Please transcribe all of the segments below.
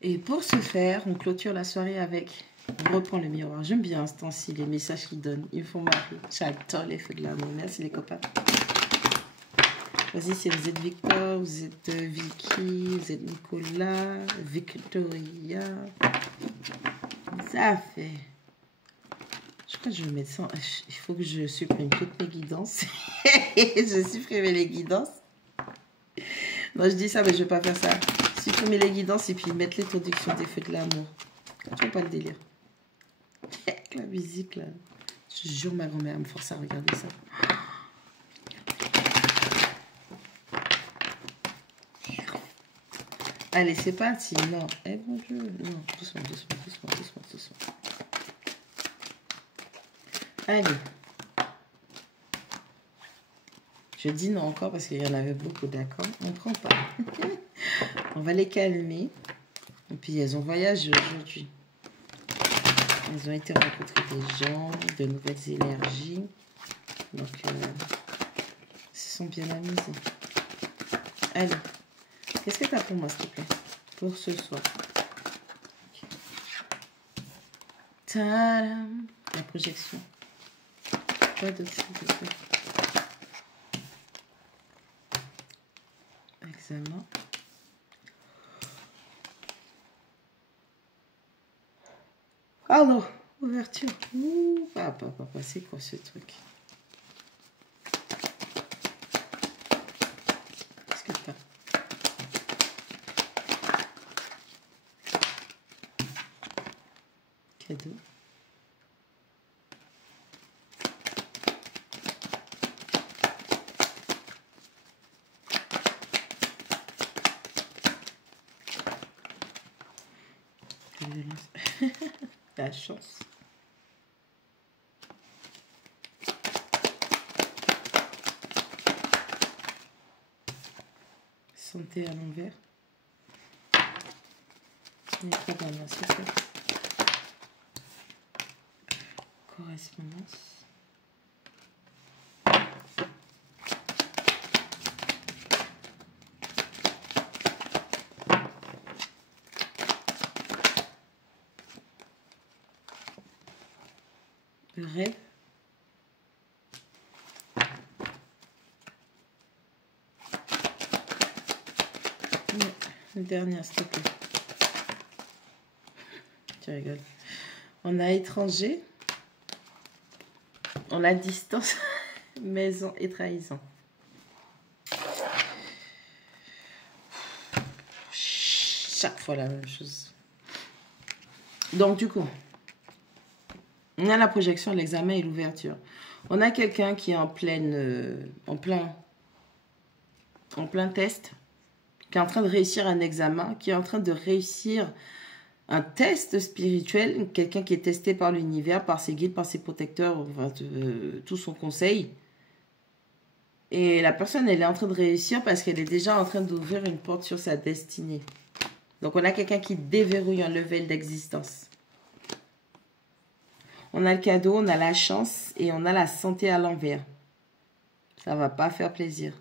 Et pour ce faire, on clôture la soirée avec... On reprend le miroir. J'aime bien ce temps-ci, les messages qu'ils donnent. Ils me font marrer. J'adore les feux de l'amour. Merci les copains. Vas-y, si vous êtes Victor, vous êtes Vicky, vous êtes Nicolas, Victoria. Ça fait... Je crois que je vais mettre ça... Il faut que je supprime toutes mes guidances. Je supprime les guidances. Non, je dis ça, mais je ne vais pas faire ça. Supprimer les guidances et puis mettre l'introduction des feux de l'amour. Tu vois pas le délire. La musique, là. Je jure, ma grand-mère me force à regarder ça. Allez, c'est parti. Non. Eh mon Dieu. Non. Doucement, doucement, doucement, doucement, doucement. Allez. Je dis non encore parce qu'il y en avait beaucoup, d'accord? On ne prend pas. On va les calmer. Et puis, elles ont voyagé aujourd'hui. Elles ont été rencontrer des gens, de nouvelles énergies. Donc, elles se sont bien amusées. Allez. Qu'est-ce que tu as pour moi, s'il te plaît? Pour ce soir. Tadam! La projection. Quoi d'autre, s'il te plaît? Examen. Alors, ouverture. Ouh, papa, c'est quoi ce truc? Qu'est-ce que t'as? Cadeau. La chance. Santé à l'envers. Il n'y a pas d'ananas, c'est ça. Correspondance. Le rêve. Le dernier, s'il te plaît. Tu rigoles. On a étranger. On a distance, maison et trahison. Chaque fois la même chose. Donc, du coup, on a la projection, l'examen et l'ouverture. On a quelqu'un qui est en plein test, qui est en train de réussir un examen, qui est en train de réussir un test spirituel, quelqu'un qui est testé par l'univers, par ses guides, par ses protecteurs, enfin, tout son conseil. Et la personne, elle est en train de réussir parce qu'elle est déjà en train d'ouvrir une porte sur sa destinée. Donc, on a quelqu'un qui déverrouille un level d'existence. On a le cadeau, on a la chance et on a la santé à l'envers. Ça va pas faire plaisir.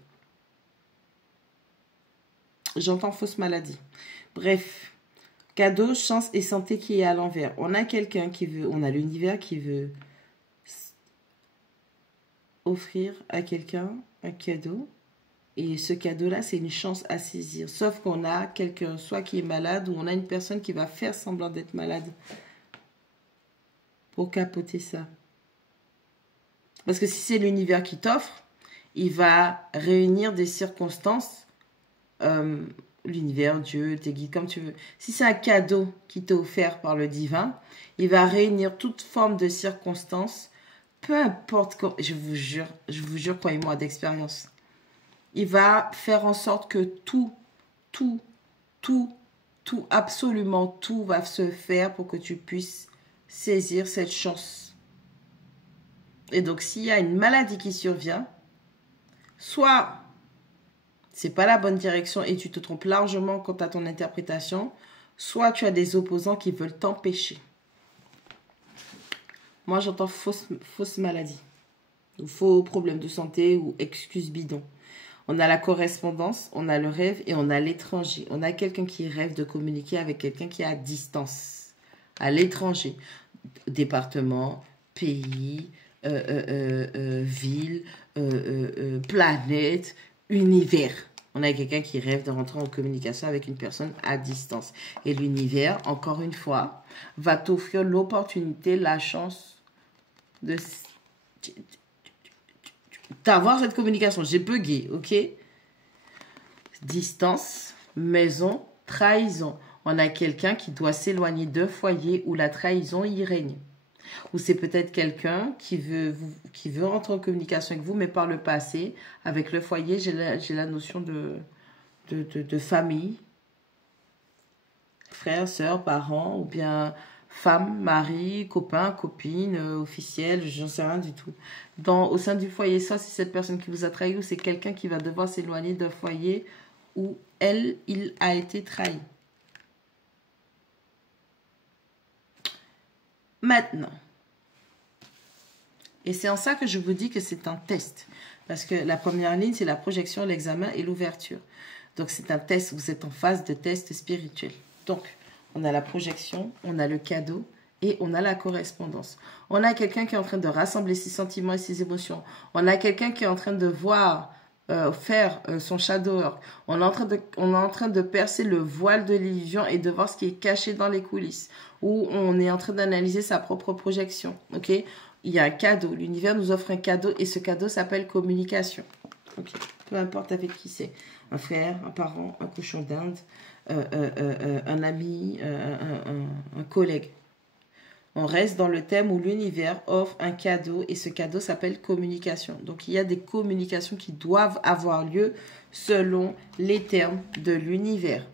J'entends fausse maladie. Bref, cadeau, chance et santé qui est à l'envers. On a quelqu'un qui veut, on a l'univers qui veut offrir à quelqu'un un cadeau. Et ce cadeau-là, c'est une chance à saisir. Sauf qu'on a quelqu'un, soit qui est malade, ou on a une personne qui va faire semblant d'être malade pour capoter ça. Parce que si c'est l'univers qui t'offre, il va réunir des circonstances, l'univers, Dieu, tes guides, comme tu veux. Si c'est un cadeau qui t'est offert par le divin, il va réunir toute forme de circonstances, peu importe, je vous jure, croyez-moi, d'expérience. Il va faire en sorte que tout, absolument tout va se faire pour que tu puisses saisir cette chance. Et donc, s'il y a une maladie qui survient, soit c'est pas la bonne direction et tu te trompes largement quant à ton interprétation, soit tu as des opposants qui veulent t'empêcher. Moi, j'entends fausse maladie, ou faux problème de santé, ou excuse bidon. On a la correspondance, on a le rêve et on a l'étranger. On a quelqu'un qui rêve de communiquer avec quelqu'un qui est à distance, à l'étranger. Département, pays, ville, planète, univers. On a quelqu'un qui rêve de rentrer en communication avec une personne à distance. Et l'univers, encore une fois, va t'offrir l'opportunité, la chance d'avoir cette communication. J'ai bugué, ok? Distance, maison, trahison. On a quelqu'un qui doit s'éloigner d'un foyer où la trahison y règne. Ou c'est peut-être quelqu'un qui veut rentrer en communication avec vous, mais par le passé, avec le foyer, j'ai la notion de famille, frères, sœurs, parents, ou bien femme, mari, copain, copine, officiel, j'en sais rien du tout. Au sein du foyer, ça, c'est cette personne qui vous a trahi ou c'est quelqu'un qui va devoir s'éloigner d'un foyer où il a été trahi. Maintenant, et c'est en ça que je vous dis que c'est un test, parce que la première ligne, c'est la projection, l'examen et l'ouverture. Donc, c'est un test, vous êtes en phase de test spirituel. Donc, on a la projection, on a le cadeau et on a la correspondance. On a quelqu'un qui est en train de rassembler ses sentiments et ses émotions. On a quelqu'un qui est en train de voir, faire son shadow work. On est en train de percer le voile de l'illusion et de voir ce qui est caché dans les coulisses. Ou on est en train d'analyser sa propre projection. Ok? Il y a un cadeau. L'univers nous offre un cadeau et ce cadeau s'appelle communication. Ok? Peu importe avec qui c'est. Un frère, un parent, un cochon d'Inde, un ami, un collègue. On reste dans le thème où l'univers offre un cadeau et ce cadeau s'appelle communication. Donc, il y a des communications qui doivent avoir lieu selon les termes de l'univers.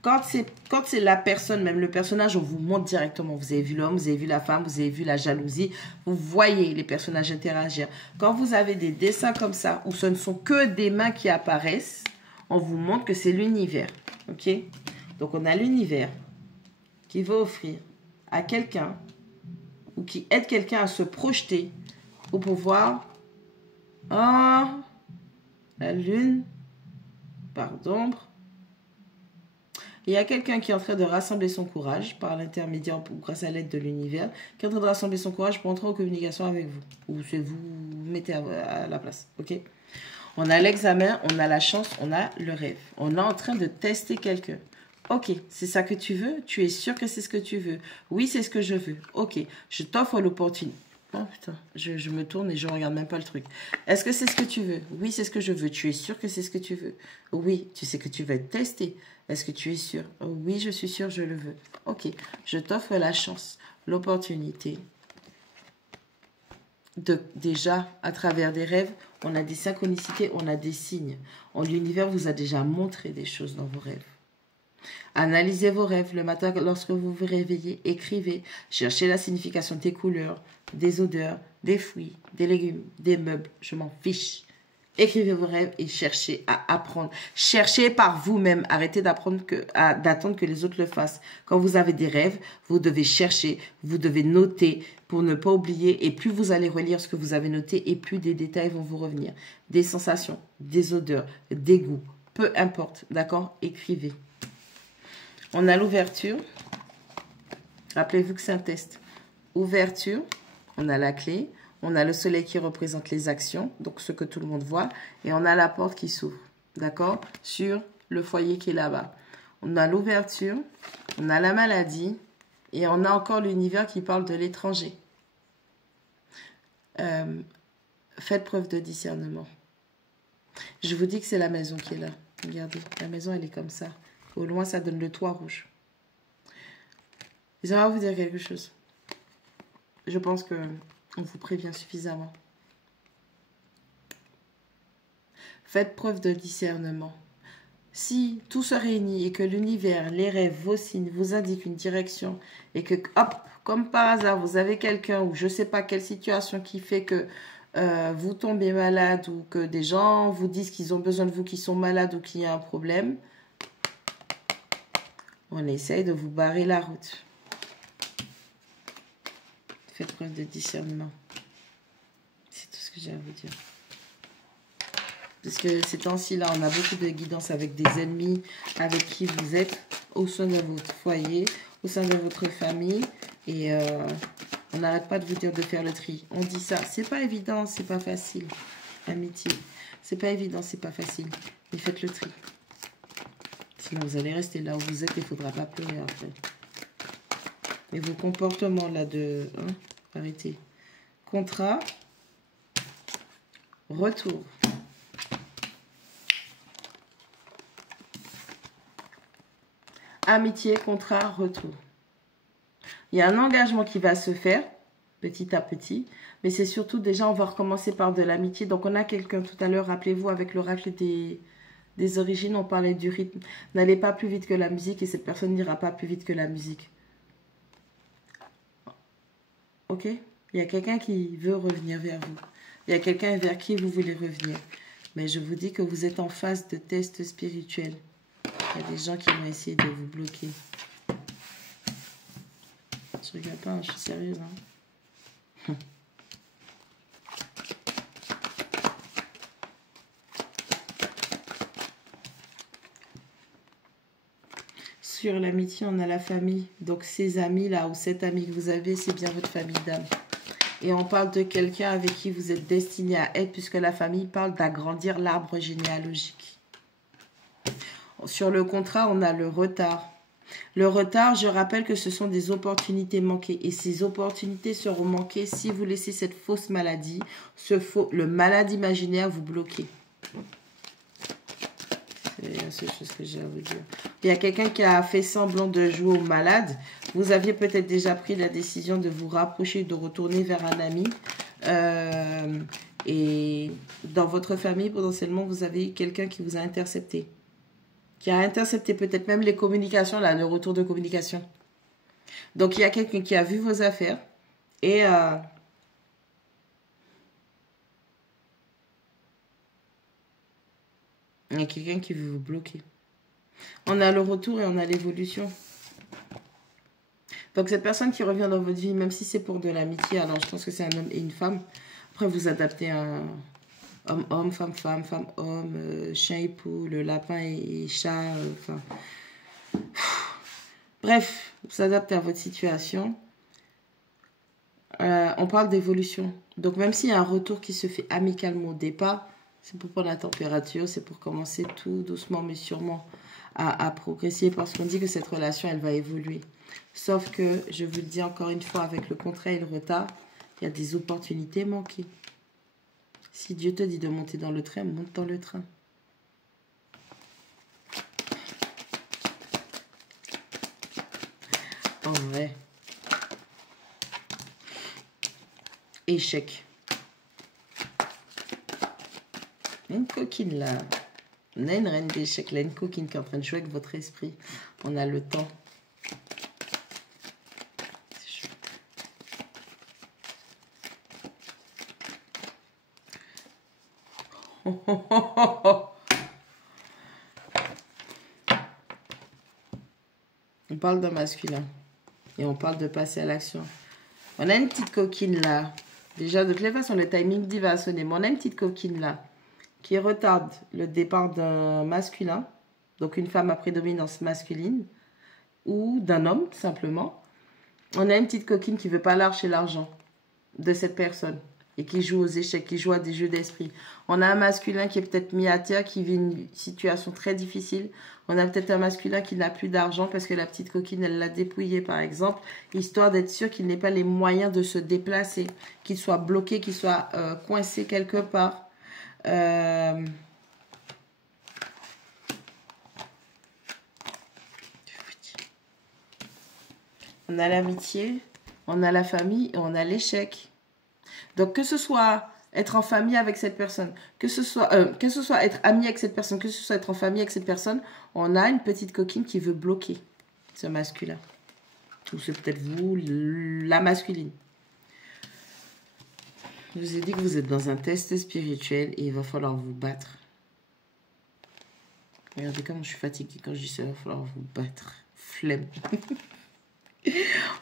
Quand c'est la personne, même le personnage, on vous montre directement. Vous avez vu l'homme, vous avez vu la femme, vous avez vu la jalousie. Vous voyez les personnages interagir. Quand vous avez des dessins comme ça, où ce ne sont que des mains qui apparaissent, on vous montre que c'est l'univers. Ok? Donc, on a l'univers qui va offrir à quelqu'un ou qui aide quelqu'un à se projeter pour pouvoir... Ah, la lune, part d'ombre. Il y a quelqu'un qui est en train de rassembler son courage par l'intermédiaire ou grâce à l'aide de l'univers, qui est en train de rassembler son courage pour entrer en communication avec vous. Ou c'est vous mettez à la place. Ok? On a l'examen, on a la chance, on a le rêve. On est en train de tester quelqu'un. Ok, c'est ça que tu veux? Tu es sûr que c'est ce que tu veux? Oui, c'est ce que je veux. Ok, je t'offre l'opportunité. Oh putain, je me tourne et je regarde même pas le truc. Est-ce que c'est ce que tu veux? Oui, c'est ce que je veux. Tu es sûr que c'est ce que tu veux? Oui, tu sais que tu vas être testé. Est-ce que tu es sûr? Oui, je suis sûr, je le veux. Ok, je t'offre la chance, l'opportunité. Déjà, à travers des rêves, on a des synchronicités, on a des signes. L'univers vous a déjà montré des choses dans vos rêves. Analysez vos rêves le matin lorsque vous vous réveillez, écrivez, cherchez la signification des couleurs, des odeurs, des fruits, des légumes, des meubles, je m'en fiche. Écrivez vos rêves et cherchez à apprendre. Cherchez par vous-même, arrêtez d'attendre que les autres le fassent. Quand vous avez des rêves, vous devez chercher, vous devez noter pour ne pas oublier et plus vous allez relire ce que vous avez noté et plus des détails vont vous revenir. Des sensations, des odeurs, des goûts, peu importe, d'accord? Écrivez. On a l'ouverture. Rappelez-vous que c'est un test. Ouverture, on a la clé. On a le soleil qui représente les actions, donc ce que tout le monde voit. Et on a la porte qui s'ouvre, d'accord? Sur le foyer qui est là-bas. On a l'ouverture, on a la maladie. Et on a encore l'univers qui parle de l'étranger. Faites preuve de discernement. Je vous dis que c'est la maison qui est là. Regardez, la maison, elle est comme ça. Au loin, ça donne le toit rouge. J'aimerais vous dire quelque chose. Je pense que on vous prévient suffisamment. Faites preuve de discernement. Si tout se réunit et que l'univers, les rêves, vos signes vous indiquent une direction et que, hop, comme par hasard, vous avez quelqu'un ou je ne sais pas quelle situation qui fait que vous tombez malade ou que des gens vous disent qu'ils ont besoin de vous, qu'ils sont malades ou qu'il y a un problème, on essaye de vous barrer la route. Faites preuve de discernement. C'est tout ce que j'ai à vous dire. Parce que ces temps-ci, là, on a beaucoup de guidance avec des ennemis, avec qui vous êtes, au sein de votre foyer, au sein de votre famille. Et on n'arrête pas de vous dire de faire le tri. On dit ça. C'est pas évident, c'est pas facile. Amitié. C'est pas évident, c'est pas facile. Mais faites le tri. Sinon, vous allez rester là où vous êtes et il ne faudra pas pleurer après. Et vos comportements là de... Hein, arrêtez. Contrat. Retour. Amitié, contrat, retour. Il y a un engagement qui va se faire petit à petit. Mais c'est surtout déjà, on va recommencer par de l'amitié. Donc, on a quelqu'un tout à l'heure, rappelez-vous, avec l'oracle des origines, on parlait du rythme. N'allez pas plus vite que la musique et cette personne n'ira pas plus vite que la musique. Ok? Il y a quelqu'un qui veut revenir vers vous. Il y a quelqu'un vers qui vous voulez revenir. Mais je vous dis que vous êtes en phase de test spirituel. Il y a des gens qui vont essayer de vous bloquer. Je regarde pas, je suis sérieuse. Hein? Sur l'amitié, on a la famille. Donc, ces amis-là ou cet ami que vous avez, c'est bien votre famille d'âme. Et on parle de quelqu'un avec qui vous êtes destiné à être, puisque la famille parle d'agrandir l'arbre généalogique. Sur le contrat, on a le retard. Le retard, je rappelle que ce sont des opportunités manquées. Et ces opportunités seront manquées si vous laissez cette fausse maladie, le malade imaginaire vous bloquer. C'est la seule chose que j'ai à vous dire. Il y a quelqu'un qui a fait semblant de jouer au malade. Vous aviez peut-être déjà pris la décision de vous rapprocher, de retourner vers un ami. Et dans votre famille, potentiellement, vous avez quelqu'un qui vous a intercepté. Qui a intercepté peut-être même les communications, là, le retour de communication. Donc, il y a quelqu'un qui a vu vos affaires et... il y a quelqu'un qui veut vous bloquer. On a le retour et on a l'évolution. Donc, cette personne qui revient dans votre vie, même si c'est pour de l'amitié, alors je pense que c'est un homme et une femme. Après, vous adaptez un homme-homme, femme-femme, femme-homme, chien et poule, lapin et chat. Enfin, bref, vous adaptez à votre situation. On parle d'évolution. Donc, même s'il y a un retour qui se fait amicalement au départ, c'est pour prendre la température, c'est pour commencer tout doucement mais sûrement à progresser parce qu'on dit que cette relation, elle va évoluer. Sauf que, je vous le dis encore une fois, avec le contrat et le retard, il y a des opportunités manquées. Si Dieu te dit de monter dans le train, monte dans le train. En vrai. Échec. Une coquine là. On a une reine d'échecs là, une coquine qui est en train de jouer avec votre esprit. On a le temps. C'est chouette. Oh, oh, oh, oh, oh. On parle d'un masculin. Et on parle de passer à l'action. On a une petite coquine là. Déjà, de toutes les façons, le timing dit va sonner. Mais on a une petite coquine là qui retarde le départ d'un masculin, donc une femme à prédominance masculine, ou d'un homme, tout simplement. On a une petite coquine qui ne veut pas lâcher l'argent de cette personne et qui joue aux échecs, qui joue à des jeux d'esprit. On a un masculin qui est peut-être mis à terre, qui vit une situation très difficile. On a peut-être un masculin qui n'a plus d'argent parce que la petite coquine, elle l'a dépouillé, par exemple, histoire d'être sûr qu'il n'ait pas les moyens de se déplacer, qu'il soit bloqué, qu'il soit coincé quelque part. On a l'amitié, on a la famille et on a l'échec. Donc que ce soit être en famille avec cette personne, que ce soit être ami avec cette personne, que ce soit être en famille avec cette personne, on a une petite coquine qui veut bloquer ce masculin. Ou c'est peut-être vous, la masculine. Je vous ai dit que vous êtes dans un test spirituel et il va falloir vous battre. Regardez comment je suis fatiguée quand je dis ça, il va falloir vous battre. Flemme.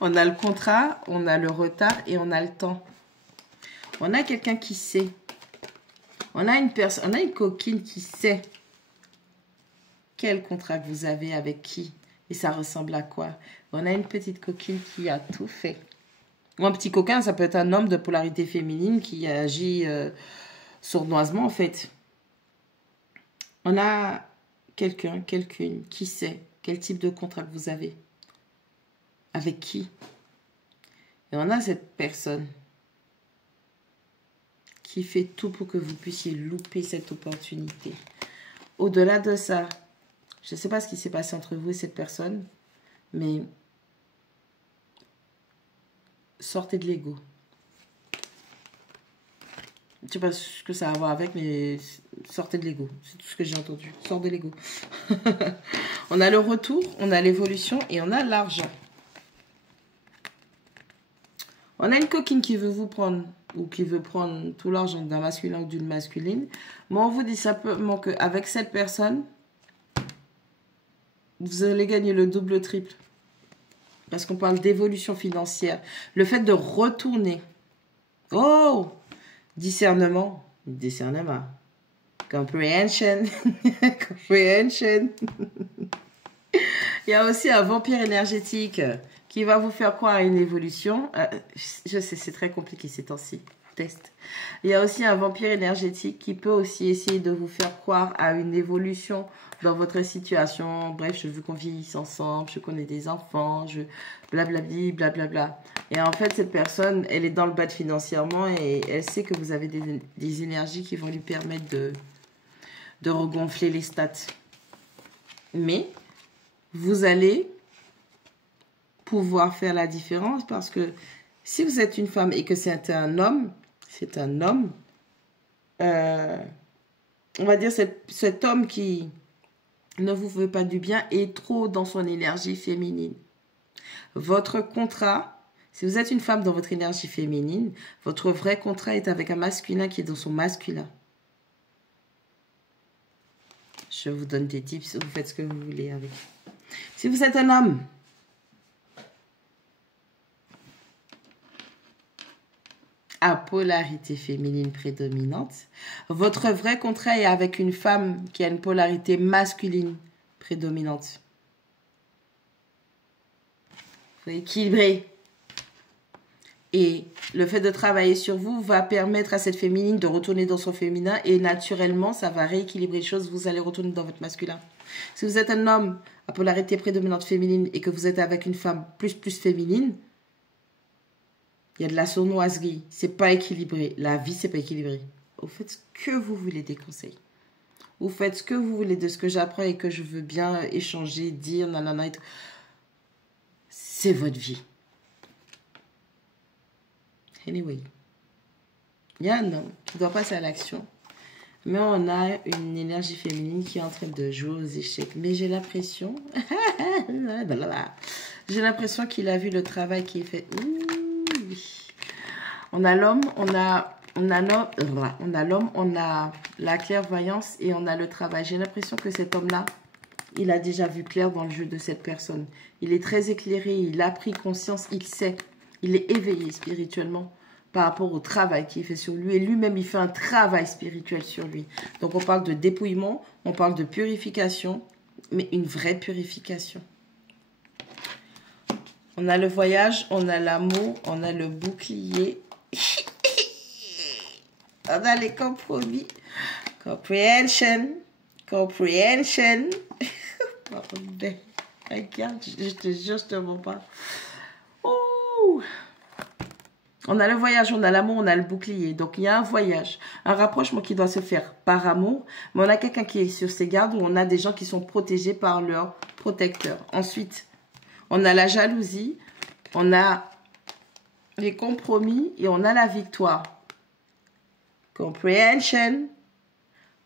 On a le contrat, on a le retard et on a le temps. On a quelqu'un qui sait On a une coquine qui sait quel contrat que vous avez avec qui et ça ressemble à quoi. On a une petite coquine qui a tout fait. Ou un petit coquin, ça peut être un homme de polarité féminine qui agit sournoisement en fait. On a quelqu'un, quelqu'une qui sait quel type de contrat que vous avez. Avec qui. Et on a cette personne qui fait tout pour que vous puissiez louper cette opportunité. Au-delà de ça, je ne sais pas ce qui s'est passé entre vous et cette personne, mais sortez de l'ego. Je ne sais pas ce que ça a à voir avec, mais sortez de l'ego. C'est tout ce que j'ai entendu. Sortez de l'ego. On a le retour, on a l'évolution et on a l'argent. On a une coquine qui veut vous prendre ou qui veut prendre tout l'argent d'un masculin ou d'une masculine. Moi, on vous dit simplement qu'avec cette personne, vous allez gagner le double, le triple. Parce qu'on parle d'évolution financière. Le fait de retourner. Oh! Discernement. Discernement. Comprehension. Comprehension. Il y a aussi un vampire énergétique qui va vous faire croire à une évolution. Je sais, c'est très compliqué ces temps-ci. Test. Il y a aussi un vampire énergétique qui peut aussi essayer de vous faire croire à une évolution dans votre situation. Bref, je veux qu'on vieillisse ensemble, je connais des enfants, je blablabli, blablabla. Et en fait, cette personne, elle est dans le bad financièrement et elle sait que vous avez des énergies qui vont lui permettre de regonfler les stats. Mais vous allez pouvoir faire la différence parce que si vous êtes une femme et que c'est un homme, on va dire cet homme qui ne vous veut pas du bien est trop dans son énergie féminine. Votre contrat, si vous êtes une femme dans votre énergie féminine, votre vrai contrat est avec un masculin qui est dans son masculin. Je vous donne des tips, vous faites ce que vous voulez avec. Si vous êtes un homme, à polarité féminine prédominante, votre vrai contrat est avec une femme qui a une polarité masculine prédominante. Vous équilibrez. Et le fait de travailler sur vous va permettre à cette féminine de retourner dans son féminin et naturellement, ça va rééquilibrer les choses. Vous allez retourner dans votre masculin. Si vous êtes un homme à polarité prédominante féminine et que vous êtes avec une femme plus féminine, il y a de la sournoiserie. C'est pas équilibré. La vie, c'est pas équilibré. Vous faites ce que vous voulez des conseils. Vous faites ce que vous voulez de ce que j'apprends et que je veux bien échanger, dire, nanana et tout. C'est votre vie. Anyway. Il y a un homme qui doit passer à l'action. Mais on a une énergie féminine qui est en train de jouer aux échecs. Mais j'ai l'impression... j'ai l'impression qu'il a vu le travail qui est fait. On a l'homme, on a l'homme, on a la clairvoyance et on a le travail. J'ai l'impression que cet homme-là, il a déjà vu clair dans le jeu de cette personne. Il est très éclairé, il a pris conscience, il sait. Il est éveillé spirituellement par rapport au travail qu'il fait sur lui. Et lui-même, il fait un travail spirituel sur lui. Donc, on parle de dépouillement, on parle de purification, mais une vraie purification. On a le voyage, on a l'amour, on a le bouclier. On a les compromis. Comprehension. Comprehension. Regarde, je te jure, je te mens pas. Oh. On a le voyage, on a l'amour, on a le bouclier. Donc, il y a un voyage, un rapprochement qui doit se faire par amour. Mais on a quelqu'un qui est sur ses gardes ou on a des gens qui sont protégés par leur protecteur. Ensuite, on a la jalousie, on a les compromis et on a la victoire. Comprehension.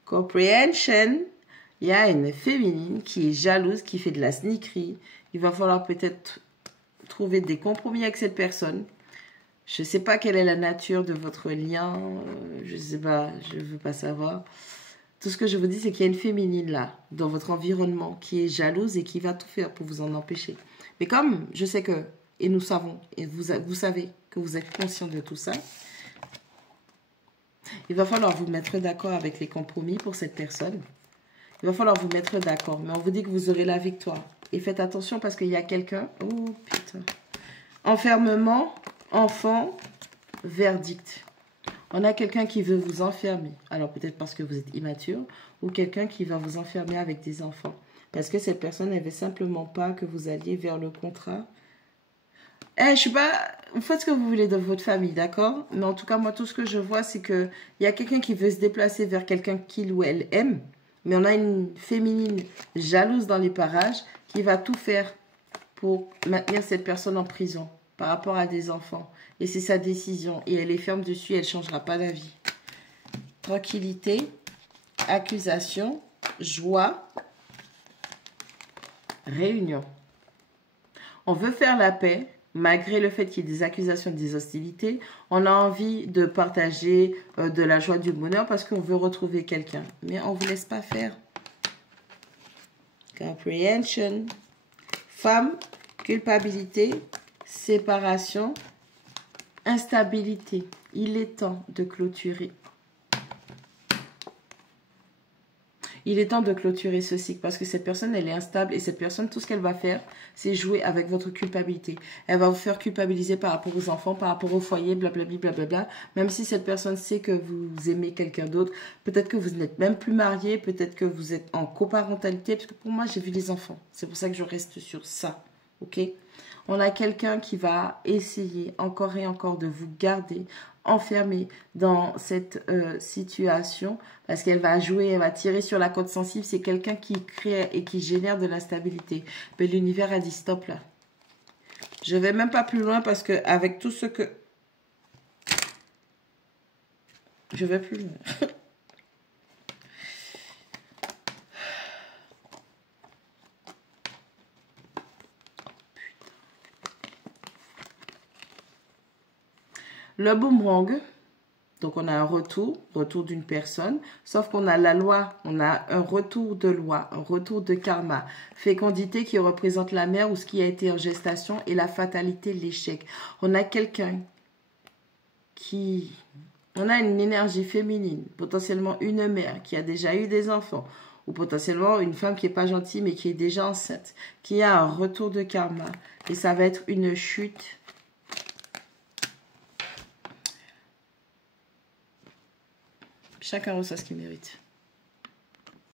Comprehension. Il y a une féminine qui est jalouse, qui fait de la sneakerie. Il va falloir peut-être trouver des compromis avec cette personne. Je ne sais pas quelle est la nature de votre lien. Je ne sais pas, je ne veux pas savoir. Tout ce que je vous dis, c'est qu'il y a une féminine là, dans votre environnement, qui est jalouse et qui va tout faire pour vous en empêcher. Mais comme je sais que, et nous savons, et vous savez que vous êtes conscient de tout ça, Il va falloir vous mettre d'accord avec les compromis pour cette personne. Il va falloir vous mettre d'accord. Mais on vous dit que vous aurez la victoire. Et faites attention parce qu'il y a quelqu'un... Oh, putain. Enfermement, enfant, verdict. On a quelqu'un qui veut vous enfermer. Alors peut-être parce que vous êtes immature. Ou quelqu'un qui va vous enfermer avec des enfants. Parce que cette personne, elle veut simplement pas que vous alliez vers le contrat. Je suis pas... Vous faites ce que vous voulez de votre famille, d'accord? Mais en tout cas, moi, tout ce que je vois, c'est que il y a quelqu'un qui veut se déplacer vers quelqu'un qu'il ou elle aime. Mais on a une féminine jalouse dans les parages qui va tout faire pour maintenir cette personne en prison par rapport à des enfants. Et c'est sa décision. Et elle est ferme dessus, elle ne changera pas d'avis. Tranquillité, accusation, joie, réunion. On veut faire la paix, malgré le fait qu'il y ait des accusations, des hostilités. On a envie de partager de la joie, du bonheur parce qu'on veut retrouver quelqu'un. Mais on ne vous laisse pas faire. Comprehension. Femme, culpabilité, séparation, instabilité. Il est temps de clôturer. Il est temps de clôturer ce cycle parce que cette personne, elle est instable et cette personne, tout ce qu'elle va faire, c'est jouer avec votre culpabilité. Elle va vous faire culpabiliser par rapport aux enfants, par rapport au foyer, blablabla, blablabla. Même si cette personne sait que vous aimez quelqu'un d'autre, peut-être que vous n'êtes même plus marié, peut-être que vous êtes en coparentalité, parce que pour moi, j'ai vu les enfants. C'est pour ça que je reste sur ça, ok? On a quelqu'un qui va essayer encore et encore de vous garder enfermé dans cette situation parce qu'elle va jouer, elle va tirer sur la corde sensible. C'est quelqu'un qui crée et qui génère de l'instabilité. Mais l'univers a dit stop là. Je vais même pas plus loin parce que avec tout ce que... Je vais plus loin. Le boomerang, donc on a un retour d'une personne, sauf qu'on a la loi, on a un retour de loi, un retour de karma. Fécondité qui représente la mère ou ce qui a été en gestation et la fatalité, l'échec. On a quelqu'un qui... On a une énergie féminine, potentiellement une mère qui a déjà eu des enfants, ou potentiellement une femme qui n'est pas gentille mais qui est déjà enceinte, qui a un retour de karma. Et ça va être une chute. Chacun reçoit ce qu'il mérite.